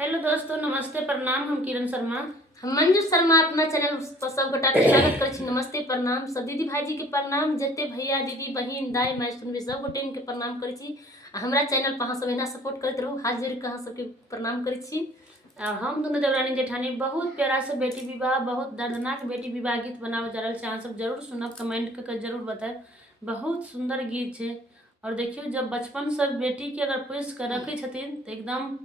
Hello दोस्तों, नमस्ते प्रणाम। हम किरण शर्मा, हम मंजू शर्मा अपना चैनल पर सब गोटा के स्वागत करे छी। नमस्ते प्रणाम। सब दीदी भाईजी के प्रणाम, जते भैया दीदी बहिन दाई माई सुनबे सब गोटे के प्रणाम करे छी। हमरा चैनल पर सब एना सपोर्ट करते रहू। हाथ जोड़ के अहाँ सबके प्रणाम करे छी। हम दोनों देवरानी जेठानी बहुत प्यारा से बेटी विवाह, बहुत दर्दनाक बेटी विवाह गीत बनावे जा रहा है। अहाँ सब जरूर सुनब, कमेंट करके जरूर बताएं। बहुत सुंदर गीत है। और देखियो, जब बचपन से बेटी के अगर पोस कर रखे छथिन तो एकदम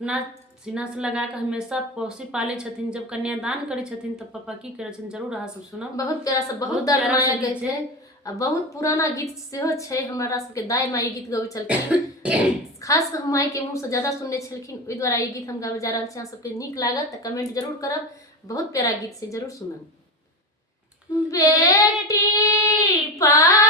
अपना सीना से लगा के हमेशा पोसी पाले छथिन। जब कन्यादान करे छथिन तब पापा की करे छथिन, जरूर अहाँ सब सुनब। बहुत प्यारा से, बहुत दर्दनाक गीत है। बहुत पुराना गीत सेहो छै। हमरा सबके दाई माई गीत गबै छलखिन। खास कर माई के मुंह से ज्यादा सुनने छलखिन, ओहि द्वारा ई गीत हम गावे जा रहल छी। अहाँ सबके नीक लागत त कमेंट जरूर करब। बहुत प्यारा गीत से जरूर सुनब। बेटी पा